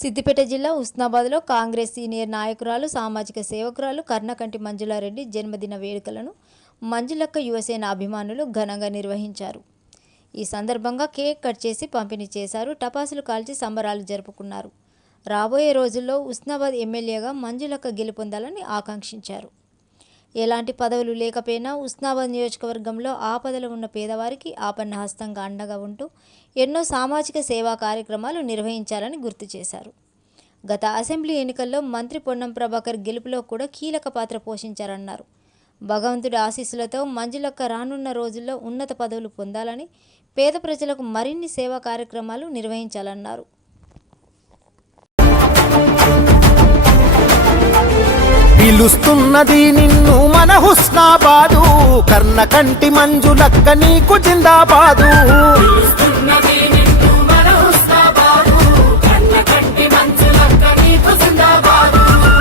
సిద్దిపేట జిల్లా ఉస్నాబాద్లో కాంగ్రెస్ సీనియర్ నాయకురాలు సామాజిక సేవకురాలు కర్ణకంటి మంజులారెడ్డి జన్మదిన వేడుకలను మంజులక్క యువసేన అభిమానులు ఘనంగా నిర్వహించారు. ఈ సందర్భంగా కేక్ కట్ చేసి పంపిణీ చేశారు. టపాసులు కాల్చి సంబరాలు జరుపుకున్నారు. రాబోయే రోజుల్లో ఉస్నాబాద్ ఎమ్మెల్యేగా మంజులక్క గెలుపొందాలని ఆకాంక్షించారు. ఎలాంటి పదవులు లేకపోయినా ఉస్నాబాద్ నియోజకవర్గంలో ఆపదలు ఉన్న పేదవారికి ఆపన్న హస్తంగా అండగా ఉంటూ ఎన్నో సామాజిక సేవా కార్యక్రమాలు నిర్వహించాలని గుర్తు చేశారు. గత అసెంబ్లీ ఎన్నికల్లో మంత్రి పొన్నం ప్రభాకర్ గెలుపులో కూడా కీలక పాత్ర పోషించారన్నారు. భగవంతుడి ఆశీస్సులతో మంజులక్క రానున్న రోజుల్లో ఉన్నత పదవులు పొందాలని, పేద ప్రజలకు మరిన్ని సేవా కార్యక్రమాలు నిర్వహించాలన్నారు. పిలుస్తున్నది నిన్ను మన హుస్నాబాదు, కర్ణకంటి మంజులక్క నీకు జిందాబాదు.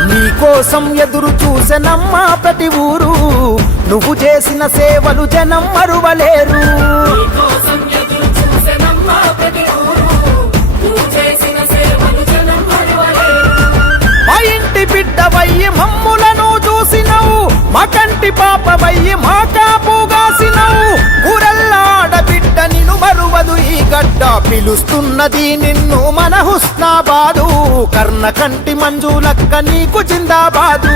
నీకోసం ఎదురు చూసెనమ్మా ప్రతి ఊరు, నువ్వు చేసిన సేవలు జనం మరువలేరు. మా ఇంటి బిడ్డవయ్యి మమ్ములను చూసినవు, మా కంటి పాపవయ్యి మా కాపుగాసినవు. ఊరల్లా ఆడబిడ్డ నిన్ను మరువదు ఈ గడ్డ. పిలుస్తున్నది నిన్ను మన హుస్నాబాదు, కర్ణకంటి మంజులక్క నీకు జిందాబాదు.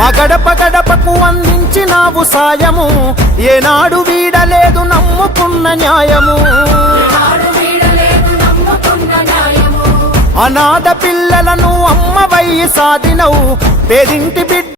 మా గడప గడపకు అందించినావు సాయము, ఏనాడు వీడలేదు నమ్ముకున్న న్యాయము. అనాథ పిల్లలను అమ్మవయ్యి సాధినవు, పేదింటి బిడ్డ